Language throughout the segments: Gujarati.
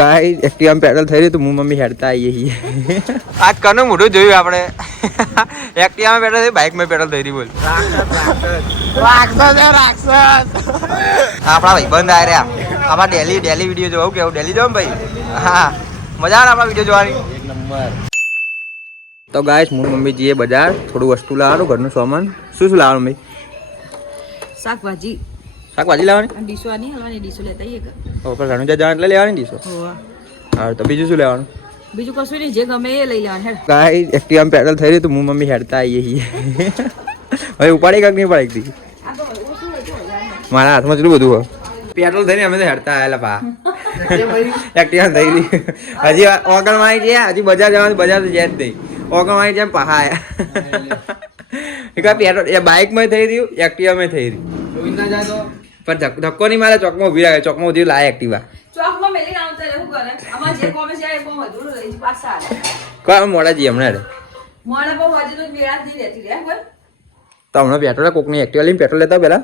ગાઈસ એક્ટિવામાં પેટ્રોલ થઈ રહ્યું તો હું મમ્મી હેડતા આવીએ છીએ આજ કનું મોઢું જોયું આપણે એક્ટિવામાં પેટ્રોલ થઈ બાઇકમાં પેટ્રોલ થઈ રહ્યું બોલ રાક્ષસ આપણા ભાઈ બંધ આ રહ્યા આપણા ડેલી વિડીયો જોવું કેવું ડેલી જોવું ભાઈ હા મજા આવે આપણા વિડીયો જોવાની એક નંબર તો ગાઈસ હું મમ્મી જઈએ બજાર થોડું વસ્તુ લાવવાનું ઘરનું સામાન શું લાવવાનું ભાઈ શાકભાજી લાવવાની ડીશો આની હલવાની ડીશો લેતા આવીએ કે પર રણુજા જવાનું એટલે લેવાની ડીશો હા તો બીજું શું લેવાનું બીજું કશું નહીં જે ગમે એ લઈ લેવાનું હેડ ગાઈસ એક્ટિવામાં પેટ્રોલ થઈ રહ્યું તો હું મમ્મી હેડતા આવીએ છીએ હવે ઉપાડી કાક નહીં ઉપાડી મારા હાથમાં કેટલું બધું હોય પેટ્રોલ થઈને અમે તો હેડતા આવેલા પા એક્ટિવા થઈ રહી હજી ઓગણમાં આવી ગયા હજી બજાર જવાનું બજાર તો જાય જ નહીં ઓગણમાં આવી જાય પહા આયા પેટ્રોલ બાઇકમાં થઈ રહ્યું એક્ટિવામાં થઈ રહ્યું પણ ધક્કો નહીં મારે ચોકમાં ઉભી રાખે ચોકમાં ઉભી લાય એક્ટિવા ચોકમાં મેલીને આવતા રહેવું કરે અમાર જે કોમે છે એ બહુ અધૂરું રહી છે પાછા કોઈ મોડા જઈએ હમણાં મોડા બહુ હજી તો મેળા જ નહીં રહેતી રે કોઈ તો હમણાં પેટ્રોલ કોકની એક્ટિવા લઈને પેટ્રોલ લેતા પેલા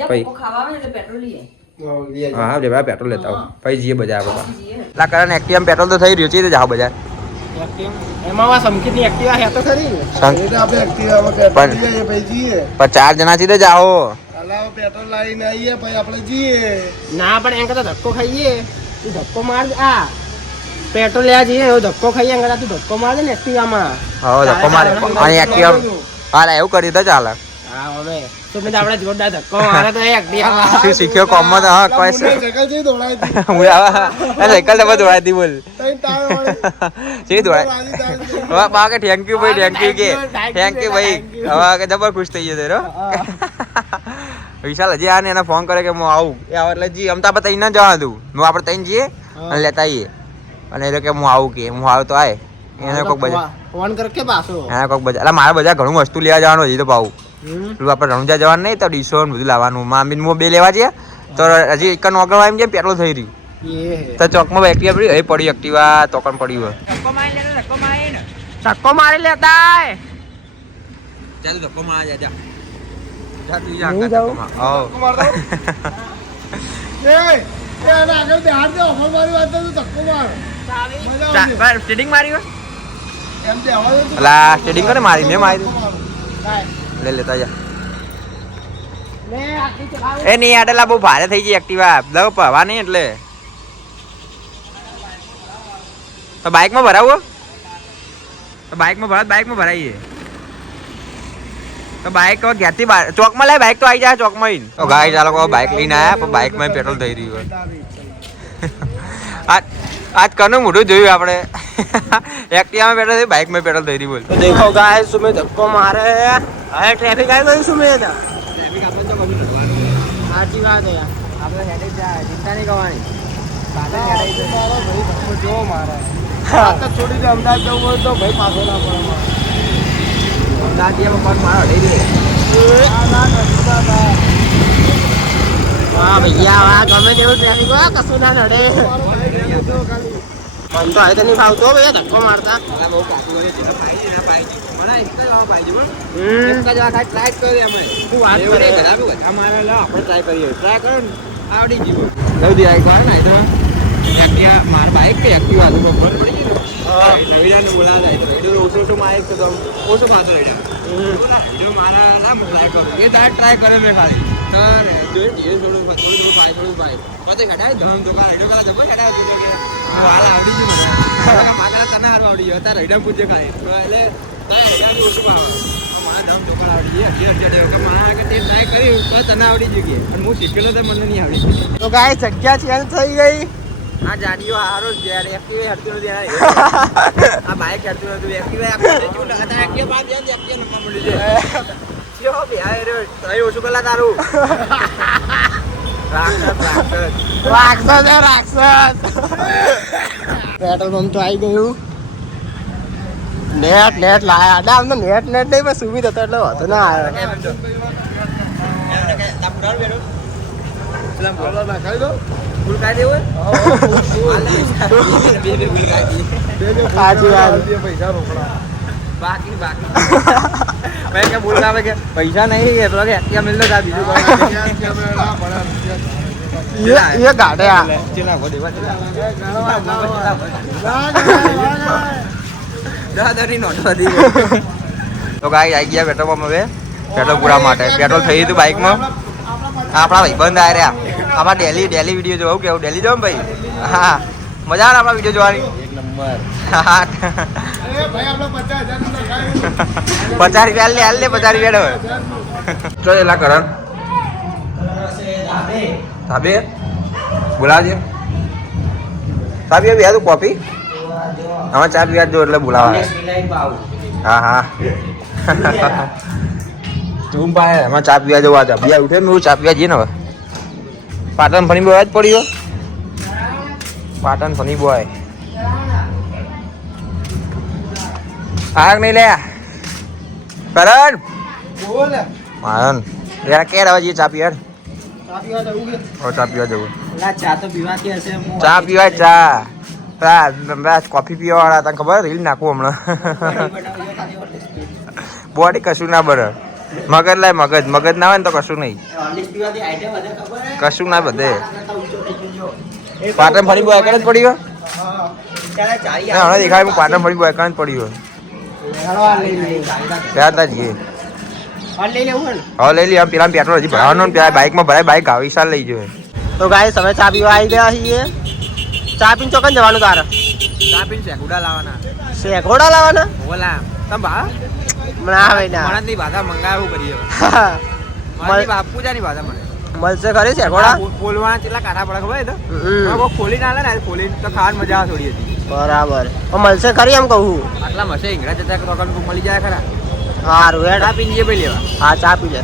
પછી ખાવા આવે એટલે પેટ્રોલ લઈએ હા જે ભાઈ પેટ્રોલ લેતા આવો પછી જઈએ બજાર બધા એટલા કારણ એક્ટિવામાં પેટ્રોલ તો થઈ રહ્યું છે જાઓ બજાર એમાં સંકેતની એક્ટિવા હે તો ખરી આપણે એક્ટિવામાં પેટ્રોલ લઈએ પછી જઈએ પણ 4 જણા સીધે જાઓ અલાવ પેટ્રોલ લાવીને આવીએ પછી આપણે જઈએ ના પણ એમ કરતા ધક્કો ખાઈએ તું ધક્કો માર આ પેટ્રોલ લેવા જઈએ એવો ધક્કો ખાઈએ એમ કરતા તું ધક્કો માર દે ને એક્ટિવામાં હા ધક્કો મારે અને એક્ટિવા હાલ એવું કરી તો ચાલે હા હવે તો મેં આપણે જોરદાર ધક્કો મારે તો એક્ટિવામાં શું શીખ્યો કોમમાં તો હા કોઈ સાયકલ જઈ દોડાઈ હું આવા સાયકલ તો દોડાતી બોલ જે દોડાય હવે પા કે થેન્ક યુ ભાઈ થેન્ક યુ ભાઈ હવે કે જબર ખુશ થઈ ગયો તેરો વિશાલ હજી આ ને એને ફોન કરે કે હું આવું એ આવે એટલે જી અમતા આપણે તઈને જવાનું હતું હું આપણે તઈને જઈએ અને લેતા આવીએ અને એ કે હું આવું કે હું આવું તો આય એને કોઈક બજાર ફોન કર કે પાછો એને કોઈક બજાર એટલે મારે બજાર ઘણું વસ્તુ લેવા જવાનું હજી તો પાવું પેલું આપણે રણુજા જવાનું નહીં તો ડીશો બધું લાવવાનું મામી હું 2 લેવા જઈએ તો હજી એક નોકર આવી જાય પેટ્રોલ થઈ રહ્યું તો ચોકમાં એક્ટિવા પડી એ પડી એક્ટિવા તોકન પડી હોય ધક્કો મારી લેતા ચાલ ધક્કો માર જા સ્ટેડિંગ મારી સ્ટેડિંગ કરે મારી મેં મારી લે લેતા જા એ નહીં આડેલા બહુ ભારે થઈ ગઈ એક્ટિવા દવ પવા નહીં એટલે તો બાઇકમાં ભરાવું તો બાઇકમાં ભરાઈએ તો બાઇક ઘેરથી ચોકમાં લાય બાઇક તો આવી જાય ચોકમાં તો ગાય ચાલો બાઇક લઈને આવ્યા પણ બાઇકમાં પેટ્રોલ થઈ રહ્યું હોય આજ કનું મોઢું જોયું આપણે એક્ટિવામાં પેટ્રોલ થઈ બાઇકમાં પેટ્રોલ થઈ રહ્યું બોલ દેખો ગાય સુમે ધક્કો મારે હવે ટ્રાફિક આવી ગયું સુમે ટ્રાફિક આપણે તો કમી લગવાનું સાચી વાત યાર આપણે હેડે જાય ચિંતા નહીં કરવાની ભાઈ જો મારે તો છોડી દે અમદાવાદ જવું હોય તો ભાઈ પાછો ના પડે અમદાવાદ પગ મારો હટી દે હા ભૈયા આ ગમે તેવું ટ્રાફિક હોય કશું ના નડે મન તો હવે તો નહીં ફાવતો ભૈયા ધક્કો મારતા બહુ કાચું હોય તો પાઈ છે ના પાઈ છે મને એક જ લાવ પાઈ છે પણ એક જ વખત ટ્રાય કરી અમે તું વાત કરે અમારે લો આપણે ટ્રાય કરીએ ટ્રાય કરો ને આવડી ગયું લઈ દે એકવાર ને તો એક્ટિવા માર બાઈક કે એક્ટિવા તો ખબર પડી ગઈ ને રવિડાને બોલાવા જાય તો રવિડો ઓછો મારે તો ઓછો પાતો રવિડા જો મારા ના મોકલાય કરો એ ટ્રાય કરે મેં ખાલી તો જો ધીરે થોડું પાય પછી હટાય ધમ તો કા રવિડો કલા જબર હટાય તો કે હાલ આવડી ગયું મને મારા તને હાર આવડી ગયો તાર રવિડા પૂછે ખાલી તો એટલે તારે રવિડાને ઓછું પાવ મારા ધમ તો કા આવડી ગઈ હટી કે મારા કે તે ટ્રાય કર્યું તો તને આવડી ગઈ અને હું શીખેલો તો મને નહીં આવડી તો ગાય જગ્યા ચેન્જ થઈ ગઈ આ જાડીઓ હારો જ યાર એક્ટિવા હરતું નથી યાર આ બાઈક હરતું નથી એક્ટિવા આપણે જો હતા એક્ટિવા બાદ યાર એક્ટિવા નંબર મળી જાય જો બે આ રે તઈ ઓછું કલા તારું રાક્ષસ પેટ્રોલ પંપ તો આવી ગયું નેટ લાયા અડા આમ તો નેટ નહીં પણ સુવિધા હતો એટલે હતો ના આવ્યો ફૂલ કાઢી દેવું પૈસા રોકડા બાકી ભાઈ કે બોલતા કે પૈસા નહીં એટલે કે એક્ટિવા મિલ દો બીજું એ ગાડે આ ચેલા ગોડી દાદાની નોટ વધી તો ગાઈ આવી ગયા પેટ્રોલ પંપ હવે પેટ્રોલ પૂરા માટે પેટ્રોલ થઈ ગયું બાઇકમાં આપણા ભાઈ બંધ આ રહ્યા આપણા ડેલી વિડીયો જોવું કેવું ડેલી જોવું ભાઈ હા મજા આવે આપણા વિડીયો જોવાની એક નંબર 50 રૂપિયા લે 50 રૂપિયા તો એલા કરણ સાબે બોલાવજે સાબે બે તું કોફી હવે ચા પીવા જો એટલે બોલાવા હા હા તું પાય એમાં ચા પીવા જવા જા બીજા ઉઠે ને ચા પીવા જઈએ ને હવે પાટણ ફણી બોય જ પડ્યો પાટણ ફણી બોય આગ નહીં લે કરણ બોલ મારન યાર કે રવા જઈએ ચા પીવા ચા પીવા જવું ચા તો પીવાતી હશે ચા પીવાય ચા કોફી પીવા વાળા તને ખબર રીલ નાખું હમણાં બોડી કશું ના બરે મગજ લાય મગજ ના હોય ને તો કશું નહીં કશું ના બધે પાટણ ફરી બોય જ પડી ગયો હમણાં દેખાય હું પાટણ ફરી બોય જ પડી ગયો ત્યાં જઈએ હવે લઈ લઈએ પેલા પેટ્રોલ હજી ભરાવાનું પેલા બાઇકમાં ભરાય બાઇક આવી સાલ લઈ જોઈએ તો ગાઈસ હવે ચા પીવા આવી ગયા છીએ ચા પીને ચોકન જવાનું તારે ચા પીને શેકુડા લાવવાના શેકોડા લાવવાના ઓલા તમ ભા ના ભાઈ ના મણની ભાષા મંગાવું કરીએ બાપુજાની ભાષા મને મળશે ખરી શેકોડા બોલવાના કેટલા કાઢા પડે ખબર તો ખોલી ના લે ને ખોલી તો ખાવાની મજા આવે થોડી હતી બરાબર મળશે ખરી એમ કહું આટલા મસે ઇંગડા જતા રોકન મળી જાય ખરા સારું હેડ ચા પીને ભાઈ લેવા હા ચા પી લે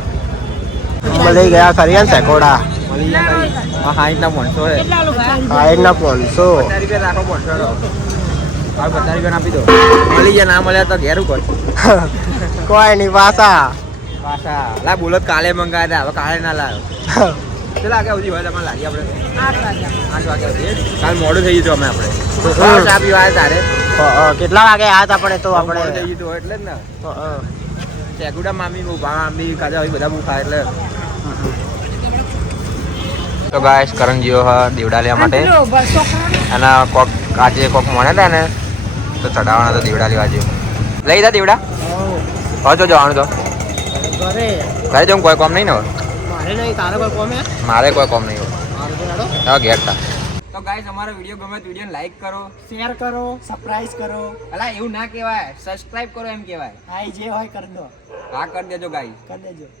મળી ગયા ખરી એમ શેકોડા મળી જાય હા હા એટલા 500 હે હા એના 500 ₹50 રાખો 500 આ ₹50 આપી દો મળી જાય ના મળ્યા તો ઘેર ઉપર કોઈ નહીં પાછા પાછા લા બોલો કાલે મંગાવ્યા હવે કાલે ના લાવ્યો કેટલા વાગ્યા સુધી હોય તમારે લાગી આપણે 8 વાગ્યા સુધી કાલ મોડું થઈ ગયું અમે આપણે ચા પીવા તારે કેટલા વાગે આવ્યા હતા આપણે તો આપણે થઈ ગયું એટલે જ ને શેકુડા મામી બહુ મામી કાજા હોય બધા બહુ ખાય એટલે તો ગાઈસ કરંજીઓ દેવડા લેવા માટે અને કોક આજે કોક મને હતા ને તો ચડાવવાના તો દેવડા લેવા જેવું લઈ જા દેવડા હવે તો જવાનું તો ઘરે ઘરે જવું કોઈ કોમ નહીં ને હવે મારે નહીં તારે કોઈ કોમ હે મારે કોઈ કોમ નહીં હવે ઘેર તા તો ગાઈસ અમારો વિડીયો ગમે તો વિડીયોને લાઈક કરો શેર કરો સબસ્ક્રાઇબ કરો અલા એવું ના કહેવાય સબસ્ક્રાઇબ કરો એમ કહેવાય હા જે હોય કરી દો હા કરી દેજો ગાઈસ કરી દેજો